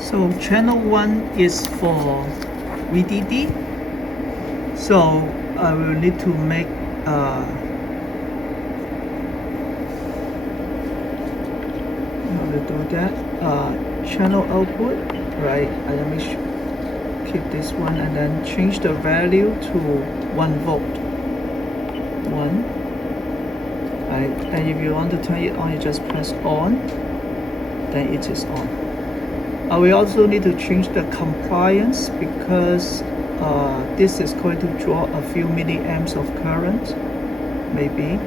So channel 1 is for VDD. So I will need to make how to do that, channel output, right? I make sure keep this one and then change the value to 1 volt. 1. Right, and if you want to turn it on, you just press on, then it is on. We also need to change the compliance because this is going to draw a few milliamps of current, maybe.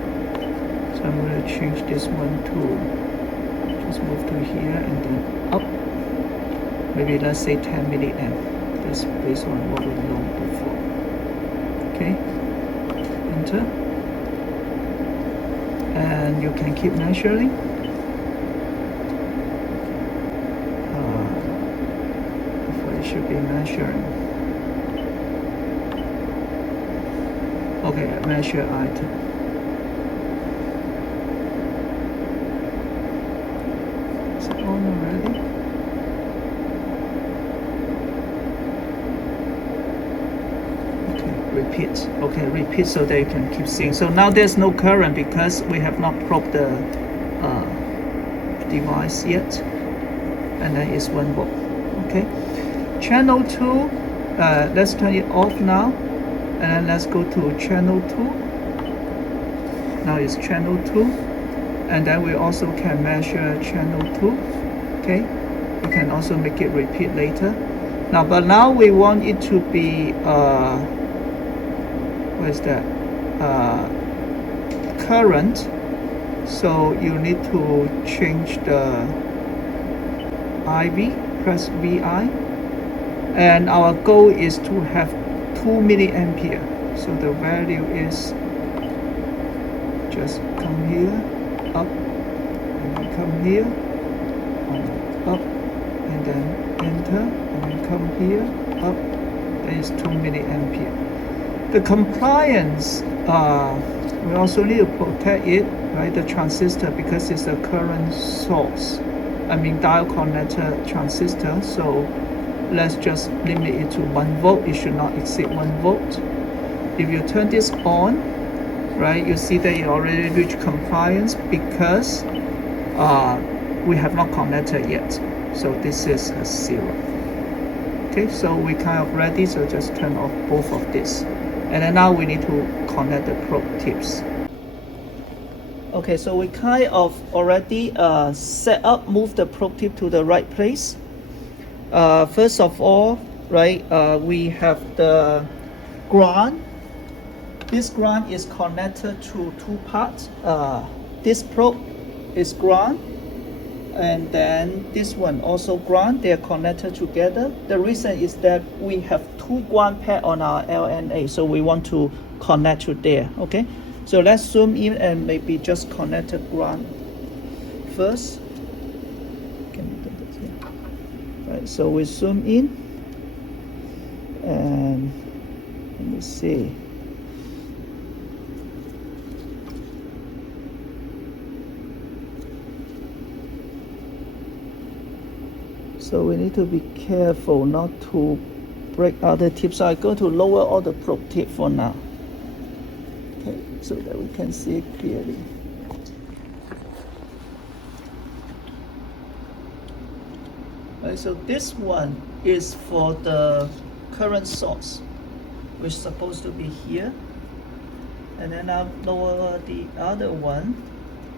So I'm going to change this one to just move to here and then up. Maybe let's say 10 milliamp. That's based on what we know before. Okay, enter. And you can keep measuring. It should be measuring. Okay, measure item. Is it on already? Okay, repeat. Okay, repeat so that you can keep seeing. So now there's no current because we have not probed the device yet. And then it's 1 volt. Okay. Channel 2, let's turn it off now, and then let's go to channel 2. Now it's channel 2, and then we also can measure channel 2. Okay, we can also make it repeat later. Now, but now we want it to be what is that? Current. So you need to change the IV. Press VI. And our goal is to have 2 milliampere. So the value is just come here, up, and then come here, up, and then enter, and then come here, up. That is 2 milliampere. The compliance, we also need to protect it, right? The transistor, because it's a current source. I mean diode connector transistor. So let's just limit it to 1 volt. It should not exceed 1 volt. If you turn this on, right, you see that it already reached compliance because we have not connected yet. So this is a 0. Okay, so we kind of ready. So just turn off both of this. And then now we need to connect the probe tips. Okay, so we kind of already set up, move the probe tip to the right place. First of all, right, we have the ground. This ground is connected to 2 parts. This probe is ground, and then this one also ground. They are connected together. The reason is that we have 2 ground pairs on our LNA, so we want to connect to there. Okay, so let's zoom in and maybe just connect the ground first. Right, so we zoom in and let me see. So we need to be careful not to break other tips. So I'm going to lower all the probe tip for now. Okay, so that we can see it clearly. Right, so this one is for the current source, which is supposed to be here. And then I'll lower the other one.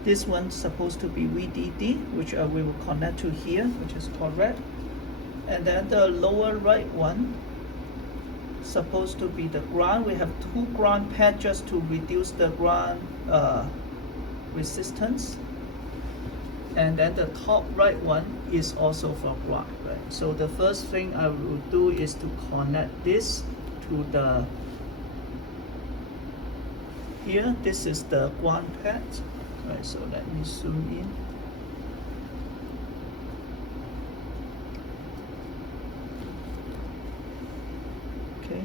This one's supposed to be VDD, which we will connect to here, which is correct. And then the lower right one supposed to be the ground. We have 2 ground pads just to reduce the ground resistance. And then the top right one is also for ground, right? So the first thing I will do is to connect this to the here. This is the ground pad, right? So let me zoom in. Okay,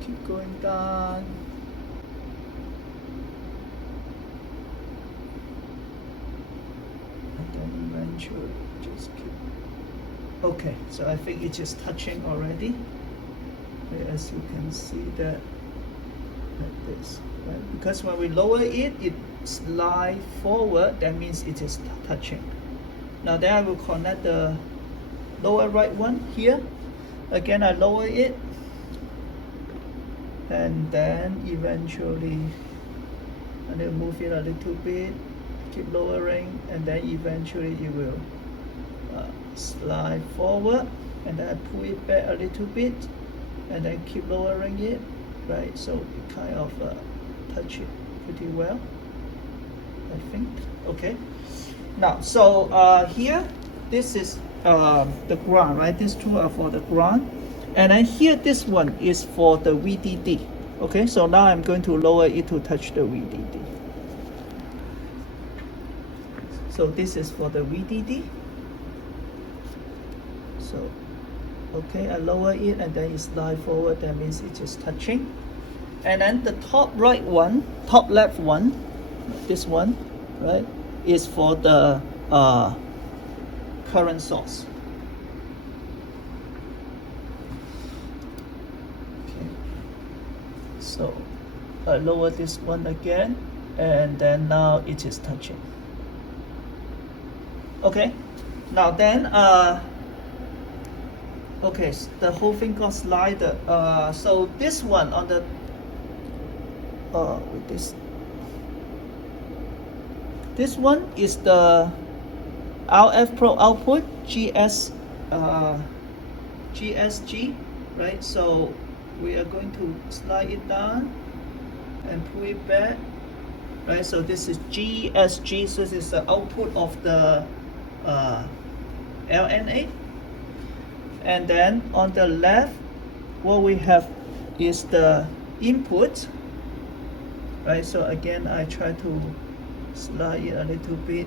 keep going down. And then eventually just Okay, so I think it's just touching already. As you can see that like this, right? Because when we lower it, it slides forward. That means it is touching. Now then I will connect the lower right one here. Again, I lower it, and then eventually I will move it a little bit, keep lowering, and then eventually it will slide forward, and then I pull it back a little bit, and then keep lowering it, right? So it kind of touch it pretty well, I think. Okay. Now, so here, this is the ground, right? These two are for the ground, and then here, this one is for the VDD. Okay, so now I'm going to lower it to touch the VDD. So this is for the VDD. So, okay, I lower it and then it slide forward. That means it is touching. And then the top right one, top left one, this one, right, is for the current source. Okay. So I lower this one again, and then now it is touching. Okay. Now then, okay, so the whole thing got slided. So this one on the with this one is the RF probe output GSG, right? So we are going to slide it down and pull it back, right? So this is GSG. So this is the output of the LNA. And then on the left, what we have is the input, right? So again, I try to slide it a little bit.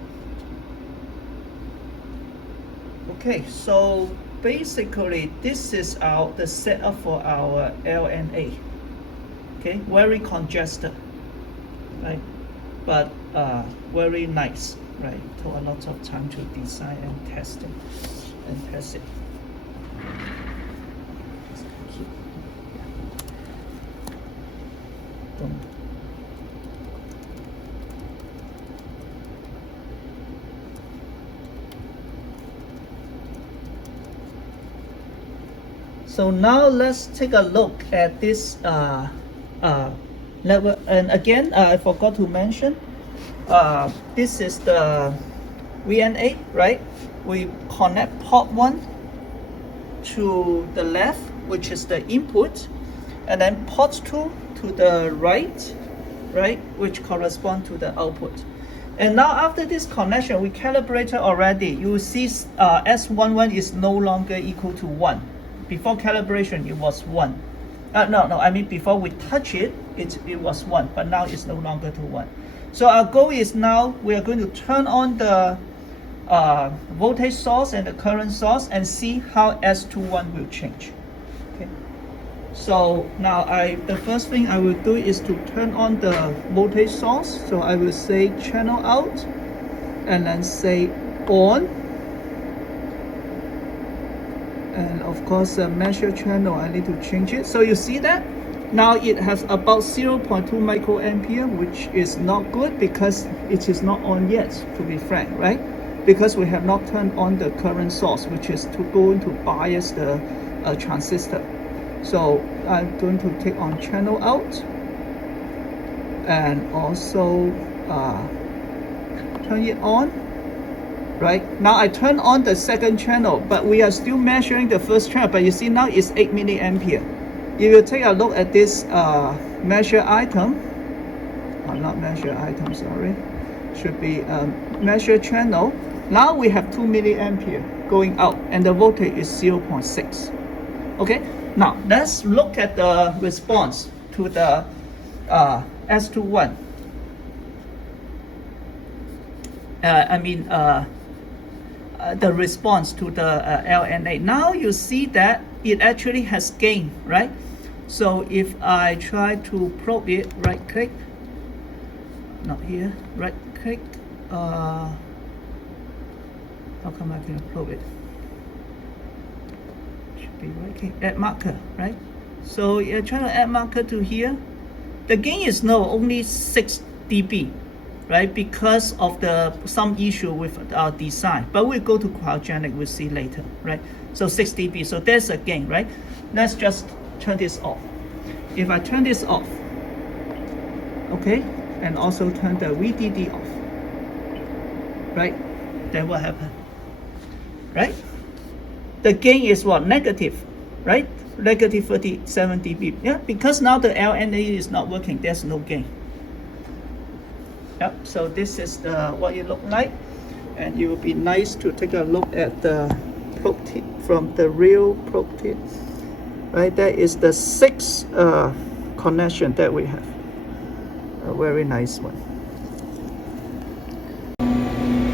Okay, so basically this is the setup for our LNA. Okay, very congested, right? But very nice, right? Took a lot of time to design and test it. So now let's take a look at this level. And again, I forgot to mention, this is the VNA, right? We connect port 1 to the left, which is the input, and then port 2 to the right, which correspond to the output. And now after this connection, we calibrated already. You see S11 is no longer equal to 1. Before calibration, it was 1. I mean before we touch it, it was 1, but now it's no longer to 1. So our goal is now we are going to turn on the voltage source and the current source and see how S21 will change. Okay. So now the first thing I will do is to turn on the voltage source. So I will say channel out, and then say on. And of course, measure channel, I need to change it. So you see that now it has about 0.2 microampere, which is not good because it is not on yet, to be frank, right? Because we have not turned on the current source, which is going to bias the transistor. So I'm going to take on channel out, and also turn it on. Right now I turn on the second channel, but we are still measuring the first channel. But you see now it's 8 milliampere. If you take a look at this measure item, not measure item, sorry, should be measure channel. Now we have 2 milliampere going out, and the voltage is 0.6. Okay, now let's look at the response to the S21. The response to the LNA. Now you see that it actually has gain, right? So if I try to probe it, right click, not here, right click, how come I can probe it? be working. Add marker, right? So you're trying to add marker to here. The gain is no, only 6 dB, right? Because of some issue with our design. But we'll go to cryogenic, we'll see later, right? So 6 dB, so there's a gain, right? Let's just turn this off. If I turn this off, okay, and also turn the VDD off, right? Then what happened, right? The gain is what? Negative, right? Negative 37 dB. Yeah, because now the LNA is not working, there's no gain. Yep, so this is what it look like. And it would be nice to take a look at the probe tip from the real probe tip. Right, that is the 6th connection that we have. A very nice one.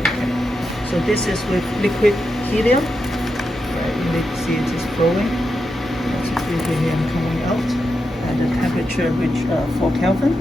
Okay. So this is with liquid helium. You can see it is flowing. That's liquid helium coming out. And the temperature which 4 Kelvin.